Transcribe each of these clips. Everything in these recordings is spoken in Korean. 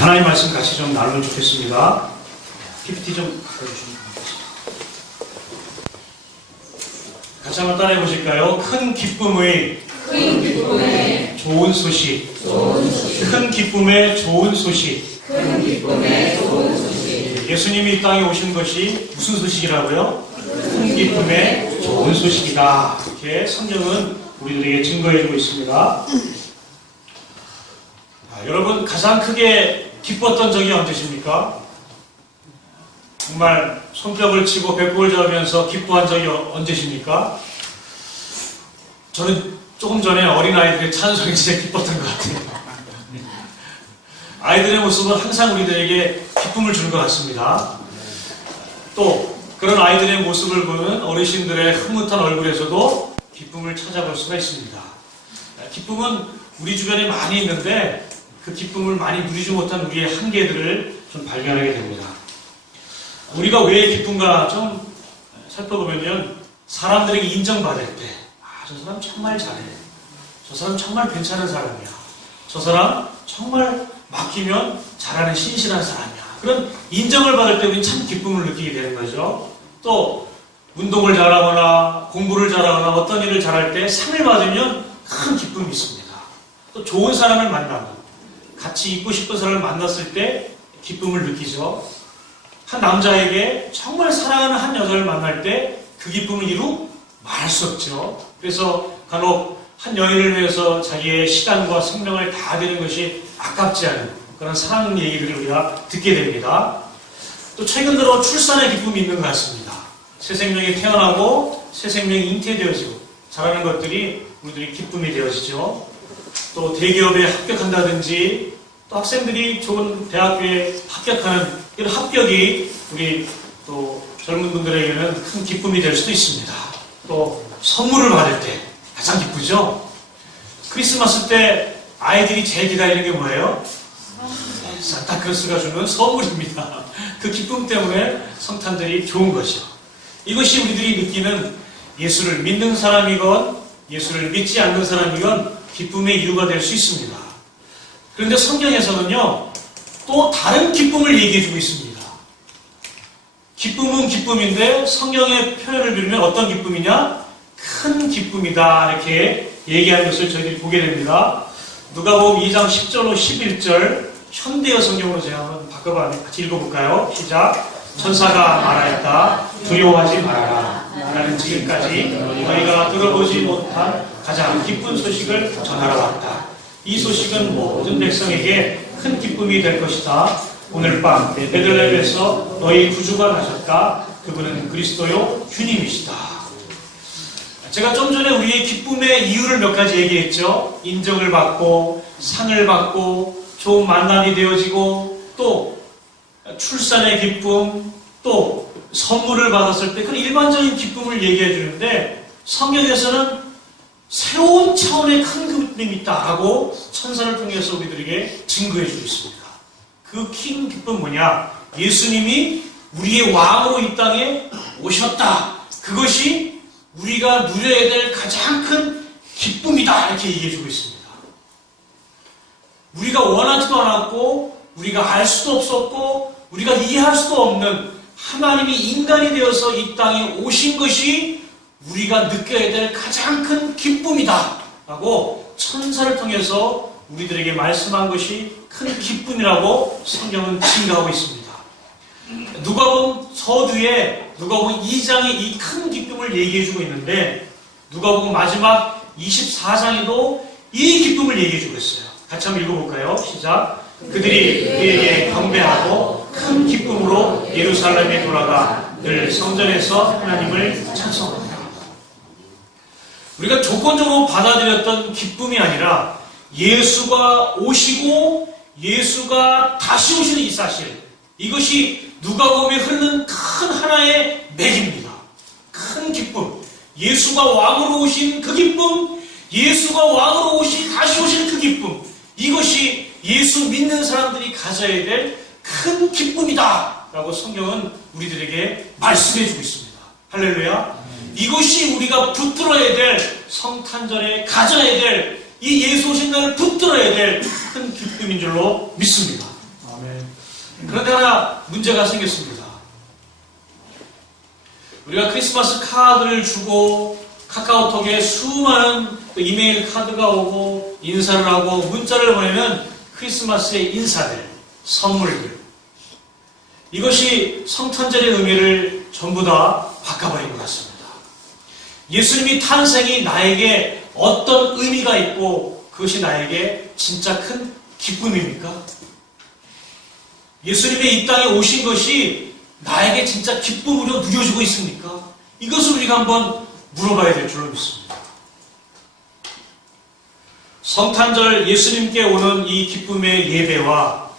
하나님 말씀 같이 좀 나누면 좋겠습니다. PPT 좀 바꿔주시면 좋겠습니다. 같이 한번 따라해 보실까요? 큰 기쁨의 좋은 소식. 큰 기쁨의 좋은 소식. 예수님이 이 땅에 오신 것이 무슨 소식이라고요? 큰 기쁨의 좋은 소식이다. 이렇게 성경은 우리들에게 증거해주고 있습니다. 여러분 가장 크게 기뻤던 적이 언제십니까? 정말 손뼉을 치고 배꼽을 잡으면서 기뻐한 적이 언제십니까? 저는 조금 전에 어린아이들의 찬송이 진짜 기뻤던 것 같아요. 아이들의 모습은 항상 우리들에게 기쁨을 주는 것 같습니다. 또 그런 아이들의 모습을 보는 어르신들의 흐뭇한 얼굴에서도 기쁨을 찾아볼 수가 있습니다. 기쁨은 우리 주변에 많이 있는데 그 기쁨을 많이 누리지 못한 우리의 한계들을 좀 발견하게 됩니다. 우리가 왜 기쁜가 좀 살펴보면 사람들에게 인정받을 때 저 사람 정말 잘해. 저 사람 정말 괜찮은 사람이야. 저 사람 정말 맡기면 잘하는 신실한 사람이야. 그런 인정을 받을 때 우리는 참 기쁨을 느끼게 되는 거죠. 또 운동을 잘하거나 공부를 잘하거나 어떤 일을 잘할 때 상을 받으면 큰 기쁨이 있습니다. 또 좋은 사람을 만나면 같이 있고 싶은 사람을 만났을 때 기쁨을 느끼죠. 한 남자에게 정말 사랑하는 한 여자를 만날 때 그 기쁨을 이루 말할 수 없죠. 그래서 간혹 한 여인을 위해서 자기의 시간과 생명을 다 드리는 것이 아깝지 않은 그런 사랑 얘기들을 우리가 듣게 됩니다. 또 최근 들어 출산의 기쁨이 있는 것 같습니다. 새 생명이 태어나고 새 생명이 잉태되어지고 자라는 것들이 우리들이 기쁨이 되어지죠. 또 대기업에 합격한다든지 또 학생들이 좋은 대학교에 합격하는 이런 합격이 우리 또 젊은 분들에게는 큰 기쁨이 될 수도 있습니다. 또 선물을 받을 때 가장 기쁘죠. 크리스마스 때 아이들이 제일 기다리는 게 뭐예요? 산타크로스가 주는 선물입니다. 그 기쁨 때문에 성탄절이 좋은 것이죠. 이것이 우리들이 느끼는 예수를 믿는 사람이건 예수를 믿지 않는 사람이건 기쁨의 이유가 될 수 있습니다. 그런데 성경에서는요, 또 다른 기쁨을 얘기해주고 있습니다. 기쁨은 기쁨인데 성경의 표현을 빌면 어떤 기쁨이냐? 큰 기쁨이다. 이렇게 얘기하는 것을 저희들이 보게 됩니다. 누가복음 2장 10절로 11절 현대어 성경으로 제가 한번 바꿔봐 같이 읽어볼까요? 시작. 천사가 말하였다. 두려워하지 말아라. 나는 지금까지 너희가 들어보지 못한 가장 기쁜 소식을 전하러 왔다. 이 소식은 모든 백성에게 큰 기쁨이 될 것이다. 오늘 밤 베들레헴에서 너희 구주가 나셨다. 그분은 그리스도요 주님이시다. 제가 좀 전에 우리의 기쁨의 이유를 몇 가지 얘기했죠. 인정을 받고 상을 받고 좋은 만남이 되어지고 또 출산의 기쁨 또 선물을 받았을 때 그런 일반적인 기쁨을 얘기해 주는데 성경에서는 새로운 차원의 큰 기쁨이 있다라고 천사를 통해서 우리들에게 증거해 주고 있습니다. 그 큰 기쁨은 뭐냐? 예수님이 우리의 왕으로 이 땅에 오셨다. 그것이 우리가 누려야 될 가장 큰 기쁨이다. 이렇게 얘기해 주고 있습니다. 우리가 원하지도 않았고 우리가 알 수도 없었고 우리가 이해할 수도 없는 하나님이 인간이 되어서 이 땅에 오신 것이 우리가 느껴야 될 가장 큰 기쁨이다 라고 천사를 통해서 우리들에게 말씀한 것이 큰 기쁨이라고 성경은 증거하고 있습니다. 누가복음 서두에 누가복음 2장에 이 큰 기쁨을 얘기해주고 있는데 누가복음 마지막 24장에도 이 기쁨을 얘기해주고 있어요. 같이 한번 읽어볼까요? 시작. 그들이 그에게 경배하고 큰 기쁨으로 예루살렘에 돌아가 늘 성전에서 하나님을 찬송합니다. 우리가 조건적으로 받아들였던 기쁨이 아니라 예수가 오시고 예수가 다시 오시는 이 사실, 이것이 누가복음에 흐르는 큰 하나의 맥입니다. 큰 기쁨, 예수가 왕으로 오신 그 기쁨, 예수가 왕으로 다시 오시는 그 기쁨, 이것이 예수 믿는 사람들이 가져야 될 큰 기쁨이다 라고 성경은 우리들에게 말씀해 주고 있습니다. 할렐루야. 이것이 우리가 붙들어야 될 성탄절에 가져야 될 이 예수 오신 날을 붙들어야 될 큰 기쁨인 줄로 믿습니다. 그런데 하나 문제가 생겼습니다. 우리가 크리스마스 카드를 주고 카카오톡에 수많은 이메일 카드가 오고 인사를 하고 문자를 보내는 크리스마스의 인사들, 선물들. 이것이 성탄절의 의미를 전부 다 바꿔버린 것 같습니다. 예수님이 탄생이 나에게 어떤 의미가 있고 그것이 나에게 진짜 큰 기쁨입니까? 예수님의 이 땅에 오신 것이 나에게 진짜 기쁨으로 누려지고 있습니까? 이것을 우리가 한번 물어봐야 될 줄로 믿습니다. 성탄절 예수님께 오는 이 기쁨의 예배와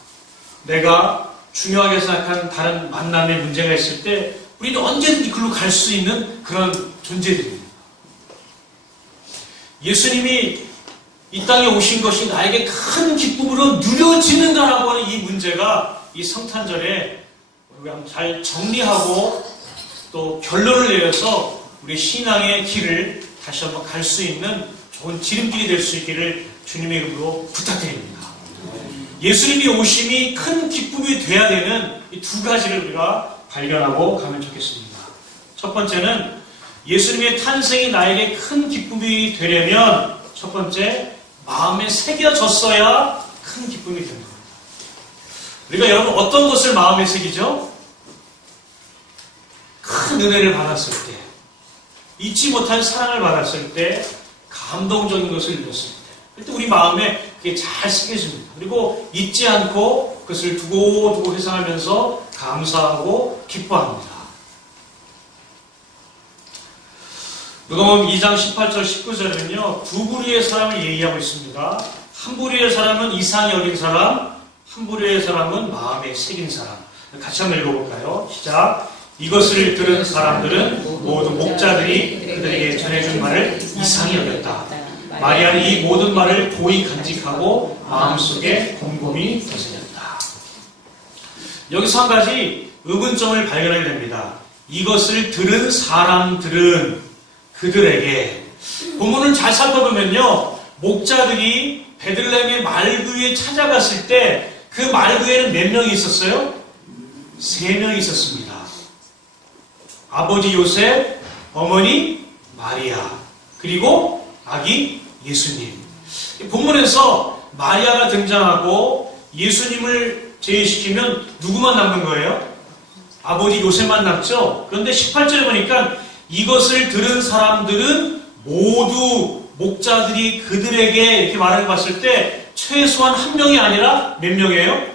내가 중요하게 생각한 다른 만남의 문제가 있을 때 우리는 언제든지 그로 갈 수 있는 그런 존재들입니다. 예수님이 이 땅에 오신 것이 나에게 큰 기쁨으로 누려지는가라고 하는 이 문제가 이 성탄절에 우리가 잘 정리하고 또 결론을 내려서 우리 신앙의 길을 다시 한번 갈 수 있는 좋은 지름길이 될 수 있기를 주님의 이름으로 부탁드립니다. 예수님이 오심이 큰 기쁨이 돼야 되는 이 두 가지를 우리가 발견하고 가면 좋겠습니다. 첫 번째는 예수님의 탄생이 나에게 큰 기쁨이 되려면 첫 번째, 마음에 새겨졌어야 큰 기쁨이 됩니다. 우리가 여러분 어떤 것을 마음에 새기죠? 큰 은혜를 받았을 때, 잊지 못한 사랑을 받았을 때, 감동적인 것을 읽었을 때, 그때 우리 마음에 그게 잘 새겨집니다. 그리고 잊지 않고 그것을 두고두고 회상하면서 감사하고 기뻐합니다. 누가복음 2장 18절 19절에는요 두 부류의 사람을 얘기하고 있습니다. 한 부류의 사람은 이상히 여긴 사람, 한 부류의 사람은 마음에 새긴 사람. 같이 한번 읽어볼까요? 시작. 이것을 들은 사람들은 모두 목자들이 그들에게 전해준 말을 이상히 여겼다. 마리아는 이 모든 말을 고이 간직하고 마음속에 곰곰이 되새겼다. 여기서 한 가지 의문점을 발견하게 됩니다. 이것을 들은 사람들은 그들에게, 본문을 잘 살펴보면요 목자들이 베들레헴의 말구에 찾아갔을 때 그 말구에는 몇 명이 있었어요? 3명이 있었습니다. 아버지 요셉, 어머니 마리아, 그리고 아기 예수님. 본문에서 마리아가 등장하고 예수님을 제외시키면 누구만 남는 거예요? 아버지 요셉만 남죠? 그런데 18절에 보니까 이것을 들은 사람들은 모두 목자들이 그들에게 이렇게 말을 봤을 때 최소한 1명이 아니라 몇 명이에요?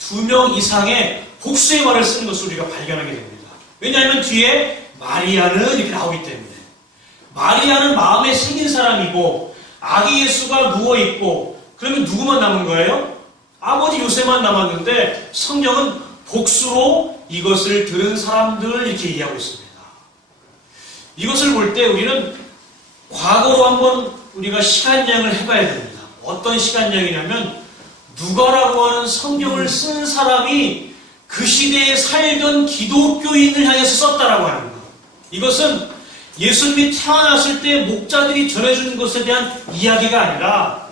2명 이상의 복수의 말을 쓰는 것을 우리가 발견하게 됩니다. 왜냐하면 뒤에 마리아는 이렇게 나오기 때문에. 마리아는 마음에 새긴 사람이고 아기 예수가 누워있고 그러면 누구만 남은 거예요? 아버지 요셉만 남았는데 성경은 복수로 이것을 들은 사람들 이렇게 얘기하고 있습니다. 이것을 볼 때 우리는 과거로 한번 우리가 시간여행을 해봐야 됩니다. 어떤 시간여행이냐면 누가라고 하는 성경을 쓴 사람이 그 시대에 살던 기독교인을 향해서 썼다라고 하는 것. 이것은 예수님이 태어났을 때 목자들이 전해준 것에 대한 이야기가 아니라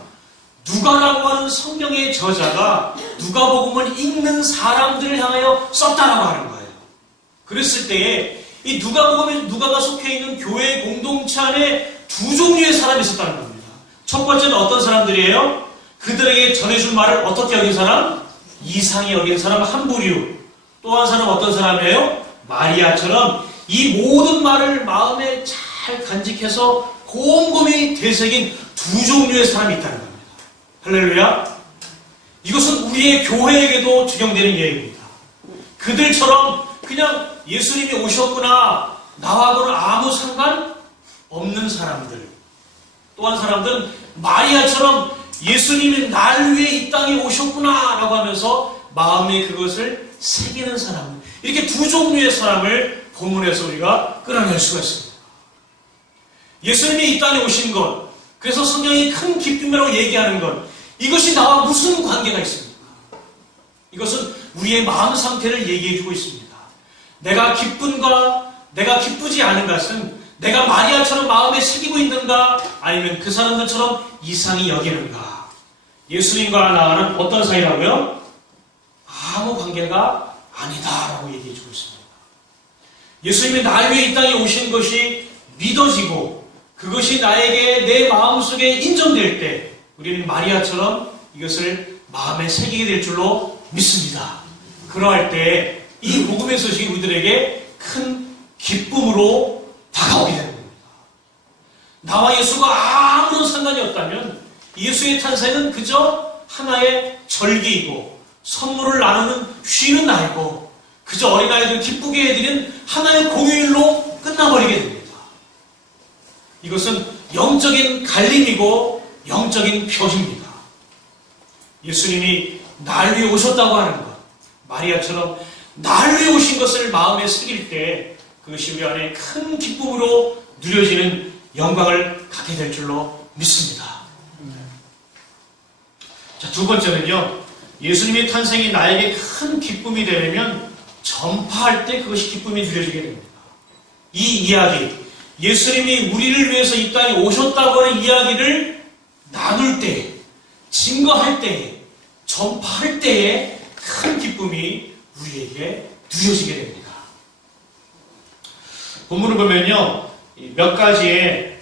누가라고 하는 성경의 저자가 누가복음을 읽는 사람들을 향하여 썼다라고 하는 거예요. 그랬을 때에 이 누가가 속해 있는 교회 공동체 안에 두 종류의 사람이 있었다는 겁니다. 첫 번째는 어떤 사람들이에요? 그들에게 전해준 말을 어떻게 여긴 사람? 이상히 여긴 사람 한 부류. 또 한 사람은 어떤 사람이에요? 마리아처럼 이 모든 말을 마음에 잘 간직해서 곰곰이 되새긴 두 종류의 사람이 있다는 겁니다. 할렐루야. 이것은 우리의 교회에게도 적용되는 이야기입니다. 그들처럼 그냥 예수님이 오셨구나, 나하고는 아무 상관 없는 사람들. 또 한 사람들은 마리아처럼 예수님이 날 위해 이 땅에 오셨구나 라고 하면서 마음에 그것을 새기는 사람. 이렇게 두 종류의 사람을 본문에서 우리가 끌어낼 수가 있습니다. 예수님이 이 땅에 오신 것, 그래서 성경이 큰 기쁨이라고 얘기하는 것, 이것이 나와 무슨 관계가 있습니까? 이것은 우리의 마음 상태를 얘기해주고 있습니다. 내가 기쁜가, 내가 기쁘지 않은 것은 내가 마리아처럼 마음에 새기고 있는가, 아니면 그 사람들처럼 이상히 여기는가. 예수님과 나와는 어떤 사이라고요? 관계가 아니다라고 얘기해주고 있습니다. 예수님이 날 위해 이 땅에 오신 것이 믿어지고 그것이 나에게 내 마음속에 인정될 때 우리는 마리아처럼 이것을 마음에 새기게 될 줄로 믿습니다. 그러할 때 이 복음의 소식이 우리들에게 큰 기쁨으로 다가오게 되는 겁니다. 나와 예수가 아무런 상관이 없다면 예수의 탄생은 그저 하나의 절기이고 선물을 나누는 쉬는 날이고 그저 어린아이들 기쁘게 해드리는 하나의 공휴일로 끝나버리게 됩니다. 이것은 영적인 갈림이고 영적인 벽입니다. 예수님이 날 위해 오셨다고 하는 것, 마리아처럼 날 위해 오신 것을 마음에 새길 때 그것이 우리 안에 큰 기쁨으로 누려지는 영광을 갖게 될 줄로 믿습니다. 자, 두 번째는요, 예수님의 탄생이 나에게 큰 기쁨이 되려면 전파할 때 그것이 기쁨이 누려지게 됩니다. 이 이야기, 예수님이 우리를 위해서 이 땅에 오셨다고 하는 이야기를 나눌 때, 증거할 때, 전파할 때에 큰 기쁨이 우리에게 누려지게 됩니다. 본문을 보면요, 몇 가지의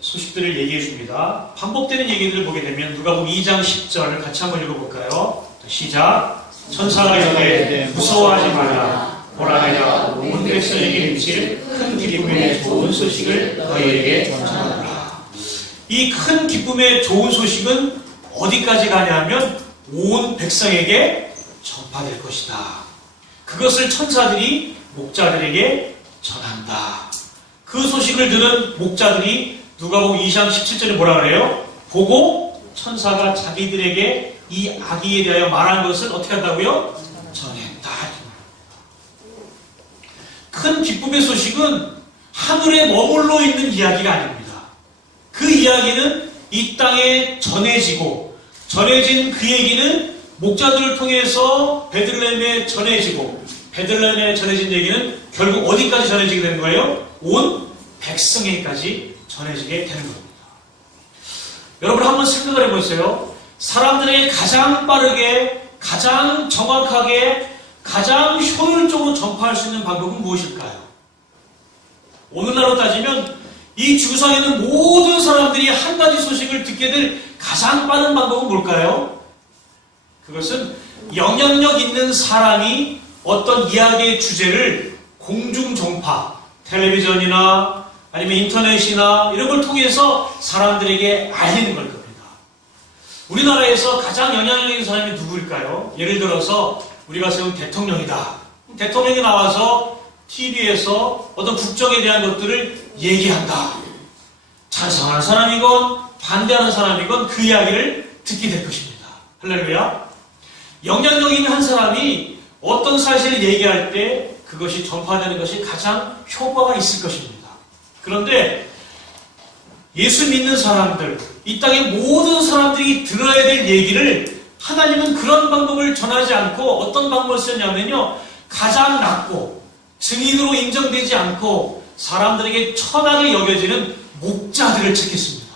소식들을 얘기해 줍니다. 반복되는 얘기들을 보게 되면 누가복음 2장 10절을 같이 한번 읽어볼까요? 시작. 천사가 이르되 무서워하지 말라. 보라 내가 온 백성에게 미칠 큰 기쁨의 좋은 소식을 너희에게 전하노라. 이 큰 기쁨의 좋은 소식은 어디까지 가냐면 온 백성에게 전파될 것이다. 그것을 천사들이 목자들에게 전한다. 그 소식을 들은 목자들이 누가복음 2장 17절에 뭐라 그래요? 보고 천사가 자기들에게 이 아기에 대하여 말한 것을 어떻게 한다고요? 전했다. 큰 기쁨의 소식은 하늘에 머물러 있는 이야기가 아닙니다. 그 이야기는 이 땅에 전해지고 전해진 그 얘기는 목자들을 통해서 베들레헴에 전해지고 베들레헴에 전해진 얘기는 결국 어디까지 전해지게 되는 거예요? 온 백성에게까지 전해지게 되는 겁니다. 여러분 한번 생각을 해보세요. 사람들에게 가장 빠르게, 가장 정확하게, 가장 효율적으로 전파할 수 있는 방법은 무엇일까요? 오늘날로 따지면 이 지구상에 있는 모든 사람들이 한 가지 소식을 듣게 될 가장 빠른 방법은 뭘까요? 그것은 영향력 있는 사람이 어떤 이야기의 주제를 공중전파, 텔레비전이나 아니면 인터넷이나 이런 걸 통해서 사람들에게 알리는 걸 겁니다. 우리나라에서 가장 영향력 있는 사람이 누구일까요? 예를 들어서 우리가 세운 대통령이다. 대통령이 나와서 TV에서 어떤 국정에 대한 것들을 얘기한다. 찬성하는 사람이건 반대하는 사람이건 그 이야기를 듣게 될 것입니다. 할렐루야. 영향력 있는 한 사람이 어떤 사실을 얘기할 때 그것이 전파되는 것이 가장 효과가 있을 것입니다. 그런데 예수 믿는 사람들, 이 땅의 모든 사람들이 들어야 될 얘기를 하나님은 그런 방법을 전하지 않고 어떤 방법을 쓰냐면요, 가장 낮고 증인으로 인정되지 않고 사람들에게 천하게 여겨지는 목자들을 택했습니다.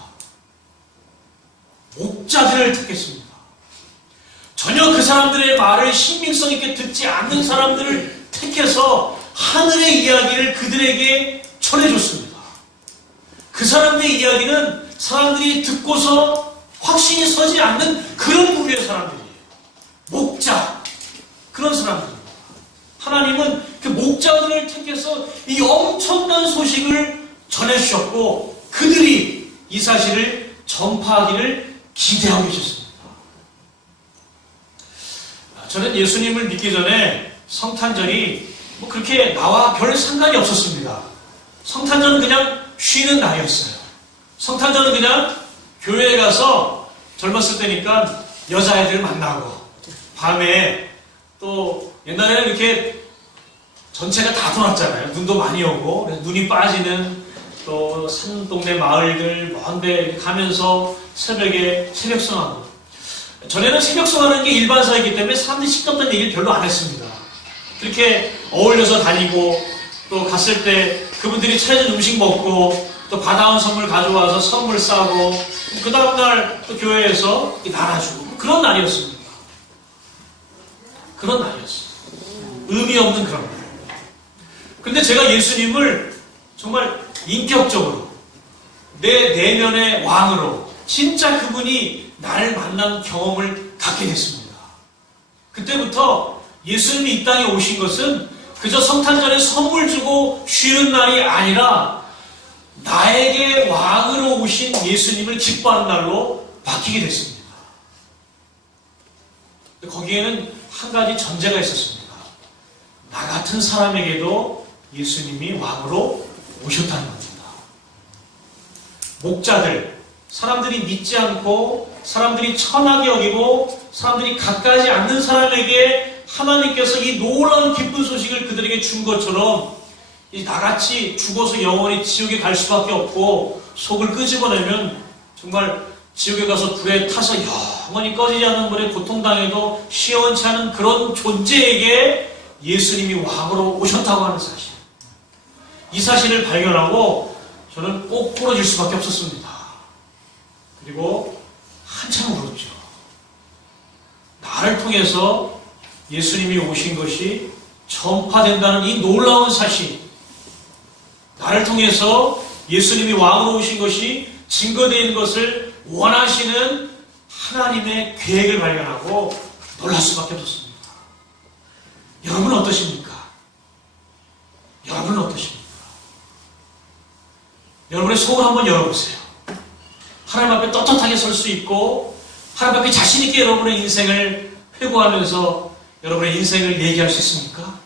목자들을 택했습니다. 전혀 그 사람들의 말을 신빙성 있게 듣지 않는 사람들을 택해서 하늘의 이야기를 그들에게 전해줬습니다. 그 사람들의 이야기는 사람들이 듣고서 확신이 서지 않는 그런 부류의 사람들이에요. 목자, 그런 사람들입니다. 하나님은 그 목자들을 택해서 이 엄청난 소식을 전해주셨고 그들이 이 사실을 전파하기를 기대하고 계셨습니다. 저는 예수님을 믿기 전에 성탄절이 뭐 그렇게 나와 별 상관이 없었습니다. 성탄절은 그냥 쉬는 날이었어요. 성탄절은 그냥 교회에 가서 젊었을 때니까 여자애들 만나고 밤에 또 옛날에는 이렇게 전체가 다 돌았잖아요. 눈도 많이 오고 그래서 눈이 빠지는 또 산 동네 마을들 먼데 가면서 새벽에 새벽성하고, 전에는 새벽성하는 게 일반사이기 때문에 사람들이 시끄럽다는 얘기를 별로 안 했습니다. 그렇게 어울려서 다니고 또 갔을 때 그분들이 차려준 음식 먹고 또 받아온 선물 가져와서 선물 싸고 그 다음날 또 교회에서 나눠주고 그런 날이었습니다. 그런 날이었어요. 의미 없는 그런 날. 근데 제가 예수님을 정말 인격적으로 내 내면의 왕으로 진짜 그분이 나를 만난 경험을 갖게 됐습니다. 그때부터 예수님이 이 땅에 오신 것은 그저 성탄절에 선물 주고 쉬는 날이 아니라 나에게 왕으로 오신 예수님을 기뻐하는 날로 바뀌게 됐습니다. 거기에는 한 가지 전제가 있었습니다. 나 같은 사람에게도 예수님이 왕으로 오셨다는 겁니다. 목자들, 사람들이 믿지 않고 사람들이 천하게 여기고 사람들이 가까이 않는 사람에게 하나님께서 이 놀라운 기쁜 소식을 그들에게 준 것처럼 나같이 죽어서 영원히 지옥에 갈 수밖에 없고 속을 끄집어내면 정말 지옥에 가서 불에 타서 영원히 꺼지지 않는 불에 고통당해도 시원치 않은 그런 존재에게 예수님이 왕으로 오셨다고 하는 사실. 이 사실을 발견하고 저는 꼭 부러질 수밖에 없었습니다. 그리고 한참 울었죠. 나를 통해서 예수님이 오신 것이 전파된다는 이 놀라운 사실, 나를 통해서 예수님이 왕으로 오신 것이 증거되는 것을 원하시는 하나님의 계획을 발견하고 놀랄 수밖에 없었습니다. 여러분은 어떠십니까? 여러분은 어떠십니까? 여러분의 속을 한번 열어보세요. 하나님 앞에 떳떳하게 설 수 있고 하나님 앞에 자신 있게 여러분의 인생을 회고하면서 여러분의 인생을 얘기할 수 있습니까?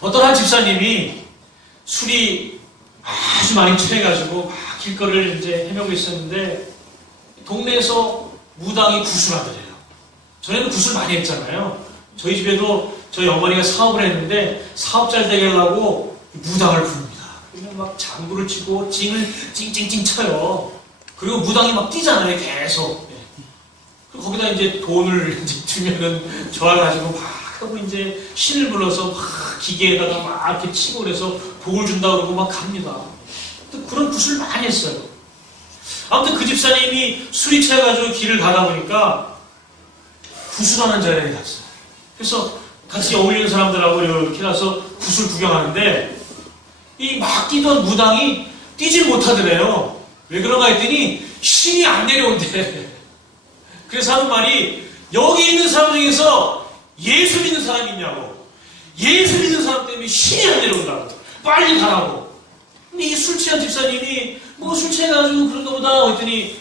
어떤 한 집사님이 술이 아주 많이 취해가지고 막 길거리를 이제 헤매고 있었는데 동네에서 무당이 구슬하더래요. 전에는 구슬 많이 했잖아요. 저희 집에도 저희 어머니가 사업을 했는데 사업 잘 되게 하려고 무당을 부릅니다. 그러면 막 장구를 치고 징을 찡찡찡 쳐요. 그리고 무당이 막 뛰잖아요, 계속. 그리고 거기다 이제 돈을 이제 주면은 좋아가지고 막 하고 이제 신을 불러서 막 기계에다가 막 이렇게 치고 그래서 복을 준다 그러고 막 갑니다. 그런 구슬을 많이 했어요. 아무튼 그 집사님이 술이 취해가지고 길을 가다 보니까 구슬하는 자리에 갔어요. 그래서 같이 어울리는 사람들하고 이렇게 가서 구슬 구경하는데 이 막 뛰던 무당이 뛰질 못하더래요. 왜 그런가 했더니 신이 안 내려온대. 그래서 하는 말이 여기 있는 사람 중에서 예수 믿는 사람이 있냐고. 예수 믿는 사람 때문에 신이 안 내려온다고. 빨리 가라고. 근데 이 술 취한 집사님이 뭐 술 취해가지고 그런가 보다 했더니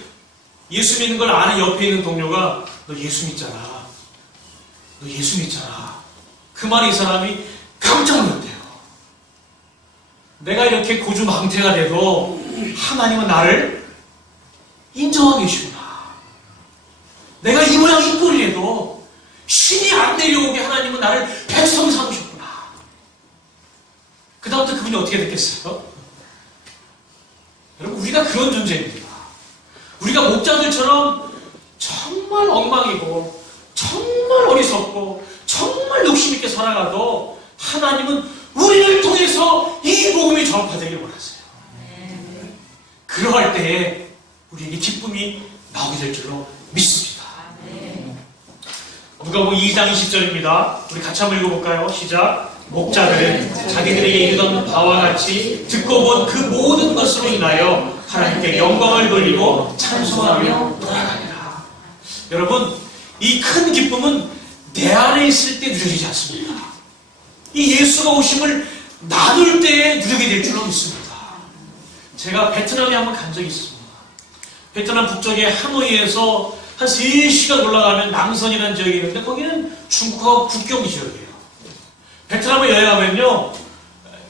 예수 믿는 걸 아는 옆에 있는 동료가 너 예수 믿잖아. 너 예수 믿잖아. 그 말에 이 사람이 깜짝 놀랐대요. 내가 이렇게 고주망태가 돼도 하나님은 나를 인정하고 계시구나. 내가 이 모양 이 꼴이라도 신이 안 내려오게 하나님은 나를 백성 삼으셨구나. 그 다음부터 그분이 어떻게 됐겠어요? 여러분, 우리가 그런 존재입니다. 우리가 목자들처럼 정말 엉망이고 정말 어리석고 정말 욕심있게 살아가도 하나님은 우리를 통해서 이 복음이 전파되길 원하세요. 그러할 때에 우리에게 기쁨이 나오게 될 줄로 믿습니다. 누가복음 2장 20절입니다. 우리 같이 한번 읽어볼까요? 시작. 목자들은 자기들에게 이르던 바와 같이 듣고 본 그 모든 것으로 인하여 하나님께 영광을 돌리고 찬송하며 돌아가니라. 여러분, 이 큰 기쁨은 내 안에 있을 때 누려지지 않습니다. 이 예수가 오심을 나눌 때에 누리게 될 줄로 믿습니다. 제가 베트남에 한번 간 적이 있습니다. 베트남 북쪽의 하노이에서 한 3시간 올라가면 낭선이라는 지역이 있는데 거기는 중국하고 국경 지역이에요. 베트남에 여행하면요,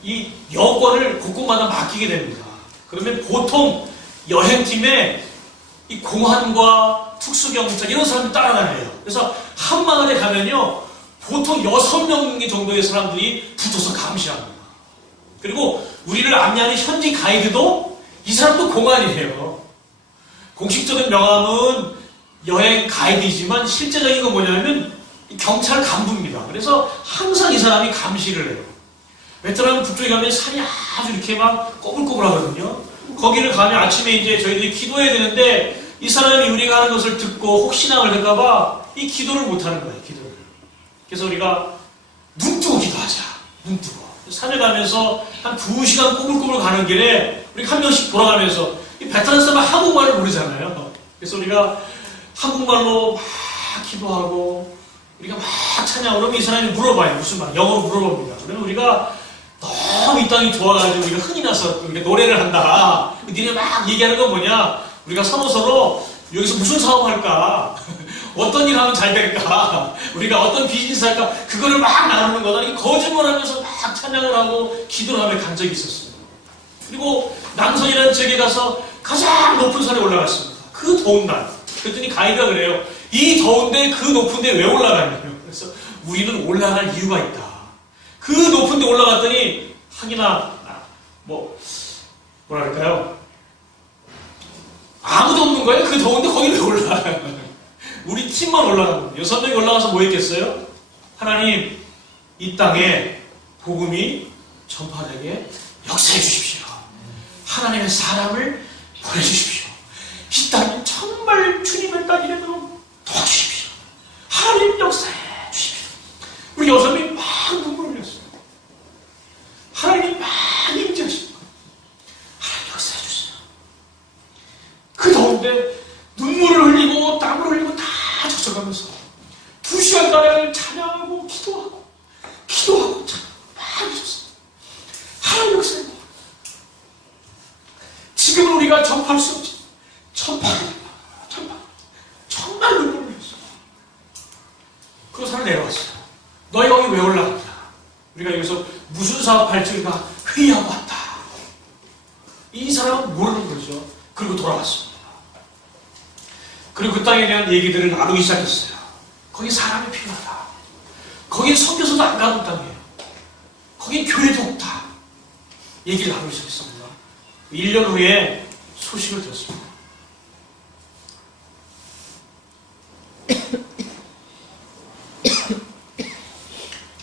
이 여권을 곳곳마다 맡기게 됩니다. 그러면 보통 여행팀에 이 공안과 특수경찰 이런 사람들이 따라다녀요. 그래서 한 마을에 가면요, 보통 6명 정도의 사람들이 붙어서 감시합니다. 그리고 우리를 안내하는 현지 가이드도 이 사람도 공안이에요. 공식적인 명함은 여행 가이드이지만 실제적인 건 뭐냐면 경찰 간부입니다. 그래서 항상 이 사람이 감시를 해요. 베트남 북쪽에 가면 산이 아주 이렇게 막 꼬불꼬불하거든요. 거기를 가면 아침에 이제 저희들이 기도해야 되는데 이 사람이 우리가 하는 것을 듣고 혹시나 그럴까봐 이 기도를 못하는 거예요. 기도를. 그래서 우리가 눈 뜨고 기도하자. 눈 뜨고. 산에 가면서 한 2시간 꼬불꼬불 가는 길에 우리 한 명씩 돌아가면서 이 베트남 사람은 한국말을 모르잖아요. 그래서 우리가 한국말로 막 기도하고 우리가 막 찬양하고 그러면 이 사람이 물어봐요. 무슨 말? 영어로 물어봅니다. 그러면 우리가 너무 이 땅이 좋아가지고 우리가 흥이 나서 우리가 노래를 한다. 니네 막 얘기하는 건 뭐냐? 우리가 서로 여기서 무슨 사업할까? 어떤 일 하면 잘 될까? 우리가 어떤 비즈니스 할까? 그거를 막 나누는 거다. 이 거짓말하면서 막 찬양을 하고 기도를 하며 간 적이 있었어요. 그리고 남선이라는 지역에 가서 가장 높은 산에 올라갔습니다. 그 더운 날. 그랬더니 가이드가 그래요. 이 더운데 그 높은데 왜 올라가냐고. 그래서 우리는 올라갈 이유가 있다. 그 높은데 올라갔더니 하기나 뭐랄까요? 아무도 없는 거예요. 그 더운데 거기 왜 올라가요? 우리 팀만 올라간 거예요. 6명이 올라가서 뭐 했겠어요? 하나님, 이 땅에 복음이 전파되게 역사해 주십시오. 하나님의 사람을 보내주십시오. 이 땅이 정말 주님의 땅이 되도록 도와주십시오. 하나님 역사해 주십시오. 우리 6명이 막 눈물 흘렸어요. 하나님 막 임재하십니다. 하나님 역사해 주세요. 그 더운데 눈물을 흘리고 땀을 흘리고 다 젖어가면서 2시간가량을 찬양하고 기도하고 막 해줬어요. 하나님 역사해. 지금은 우리가 전파할 수 없지. 전파. 정말 눈물을 흘렸어요. 그 사람 내려왔어요. 너희 거기 왜 올라갔냐? 우리가 여기서 무슨 사업할지 우리가 회의하고 왔다. 이 사람은 모르는 거죠. 그리고 돌아갔습니다. 그리고 그 땅에 대한 얘기들을 나누기 시작했어요. 거기 사람이 필요하다. 거긴 선교사도 안 가는 땅이에요. 거긴 교회도 없다. 얘기를 나누기 시작했습니다. 1년 후에 소식을 들었습니다.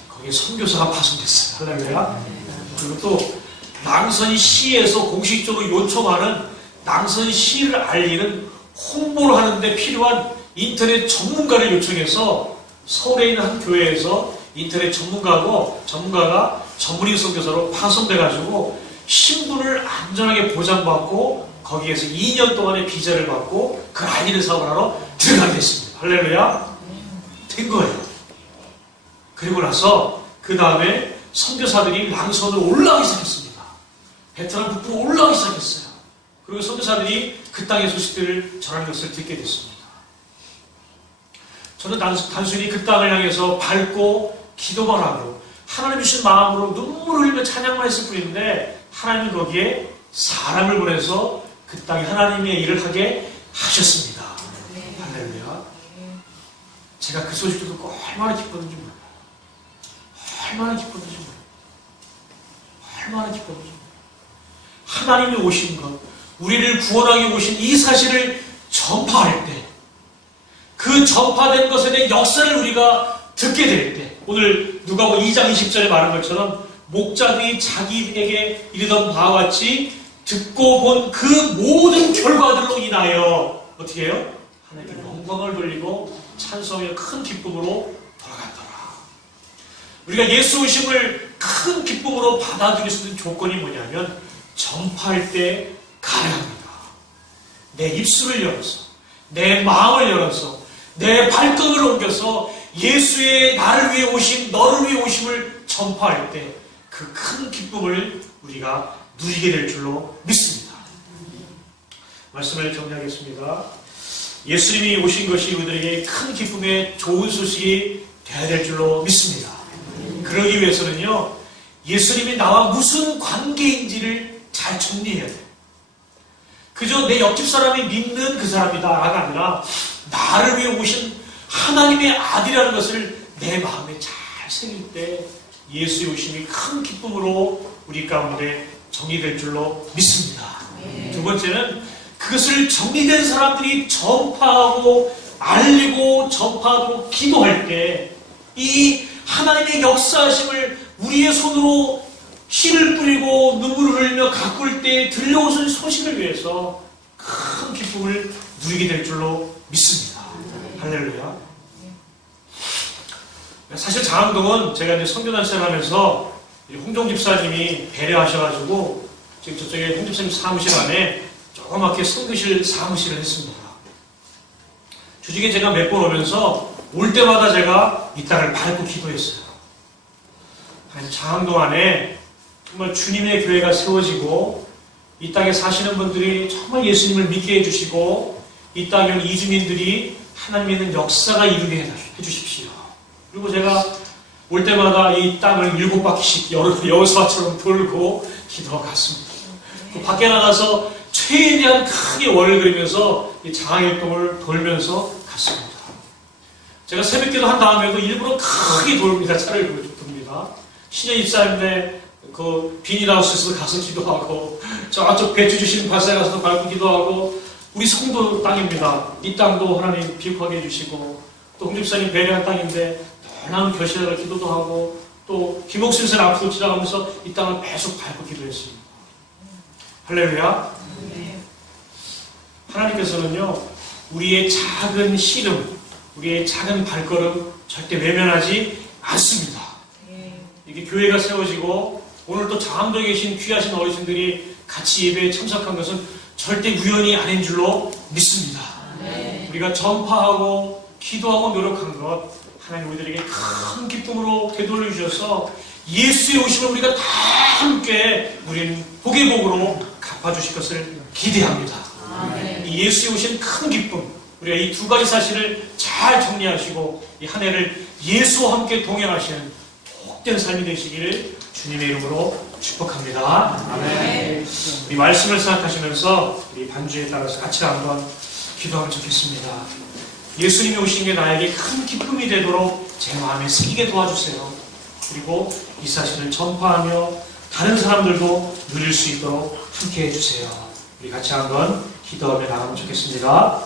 거기에 선교사가 파송됐어요. 할렐루야. 그리고 또 낭선 시에서 공식적으로 요청하는 낭선 시를 알리는 홍보를 하는데 필요한 인터넷 전문가를 요청해서 서울에 있는 한 교회에서 인터넷 전문가가 전문인 선교사로 파송돼가지고 신분을 안전하게 보장받고 거기에서 2년 동안의 비자를 받고 그 알리는 사업을 하러 들어가게 됐습니다. 할렐루야. 된 거예요. 그리고 나서 그 다음에 선교사들이 낭선으로 올라가기 시작했습니다. 베트남 북부로 올라가기 시작했어요. 그리고 선교사들이 그 땅의 소식들을 전하는 것을 듣게 됐습니다. 저는 단순히 그 땅을 향해서 밝고 기도만 하고 하나님 주신 마음으로 눈물을 흘리며 찬양만 했을 뿐인데 하나님은 거기에 사람을 보내서 그 땅에 하나님의 일을 하게 하셨습니다. 할렐루야. 제가 그 소식 듣고 얼마나 기뻤는지 몰라요. 얼마나 기뻤는지 몰라요. 얼마나 기뻤는지 몰라요. 하나님이 오신 것, 우리를 구원하기 오신 이 사실을 전파할 때, 그 전파된 것에 대한 역사를 우리가 듣게 될 때, 오늘 누가복음 2장 20절에 말한 것처럼 목자들이 자기에게 이르던 바와 같이 듣고 본 그 모든 결과들로 인하여 어떻게 해요? 하나님께 영광을 돌리고 찬송의 큰 기쁨으로 돌아갔더라. 우리가 예수 오심을 큰 기쁨으로 받아들일 수 있는 조건이 뭐냐면 전파할 때 가능합니다. 내 입술을 열어서, 내 마음을 열어서, 내 발걸음을 옮겨서 예수의 나를 위해 오심, 너를 위해 오심을 전파할 때 그 큰 기쁨을 우리가 누리게 될 줄로 믿습니다. 말씀을 정리하겠습니다. 예수님이 오신 것이 우리들에게 큰 기쁨의 좋은 소식이 되어야 될 줄로 믿습니다. 그러기 위해서는요, 예수님이 나와 무슨 관계인지를 잘 정리해야 돼요. 그저 내 옆집 사람이 믿는 그 사람이다가 아니라 나를 위해 오신 하나님의 아들이라는 것을 내 마음에 잘 새길 때 예수의 오심이 큰 기쁨으로 우리 가운데 정리될 줄로 믿습니다. 두 번째는 그것을 정리된 사람들이 전파하고 알리고 전파하고 기도할 때 이 하나님의 역사하심을 우리의 손으로 씨를 뿌리고 눈물을 흘리며 가꿀 때 들려오는 소식을 위해서 큰 기쁨을 누리게 될 줄로 믿습니다. 할렐루야. 사실 장항동은 제가 이제 선교단체를 하면서 홍종 집사님이 배려하셔가지고 지금 저쪽에 홍 집사님 사무실 안에 조그맣게 선교실 사무실을 했습니다. 주중에 제가 몇 번 오면서 올 때마다 제가 이 땅을 밟고 기도했어요. 장항동 안에 정말 주님의 교회가 세워지고 이 땅에 사시는 분들이 정말 예수님을 믿게 해주시고 이 땅에 온 이주민들이 하나님 믿는 역사가 이루게 해주십시오. 그리고 제가 올 때마다 이 땅을 7바퀴씩 여호수아처럼 돌고 기도하고 갔습니다. 그 밖에 나가서 최대한 크게 월을 그리면서 이 장항일동을 돌면서 갔습니다. 제가 새벽기도 한 다음에도 일부러 크게 돌립니다. 차를 돕니다. 신현 입사인데 그 비닐하우스에서 가서 기도하고 저쪽 배추 주신 발사에 가서도 밟고 기도하고 우리 성도 땅입니다. 이 땅도 하나님 비옥하게 해주시고 또 홍 집사님 배려한 땅인데 놀라운 교실을 기도도 하고 또 김옥순 선 앞으로 지나가면서 이 땅을 계속 밟고 기도했습니다. 할렐루야. 하나님께서는요 우리의 작은 씨름, 우리의 작은 발걸음 절대 외면하지 않습니다. 이게 교회가 세워지고 오늘 또 장항동에 계신 귀하신 어르신들이 같이 예배에 참석한 것은 절대 우연이 아닌 줄로 믿습니다. 우리가 전파하고 기도하고 노력한 것 하나님 우리들에게 큰 기쁨으로 되돌려 주셔서 예수의 오심을 우리가 다 함께 누린 복의 복으로 갚아주실 것을 기대합니다. 이 예수의 오신 큰 기쁨, 우리가 이 두 가지 사실을 잘 정리하시고 이 한 해를 예수와 함께 동행하시는 복된 삶이 되시기를 주님의 이름으로 축복합니다. 아멘. 우리 말씀을 생각하시면서 우리 반주에 따라서 같이 한번 기도하면 좋겠습니다. 예수님이 오신 게 나에게 큰 기쁨이 되도록 제 마음에 새기게 도와주세요. 그리고 이 사실을 전파하며 다른 사람들도 누릴 수 있도록 함께 해주세요. 우리 같이 한번 기도하며 나가면 좋겠습니다.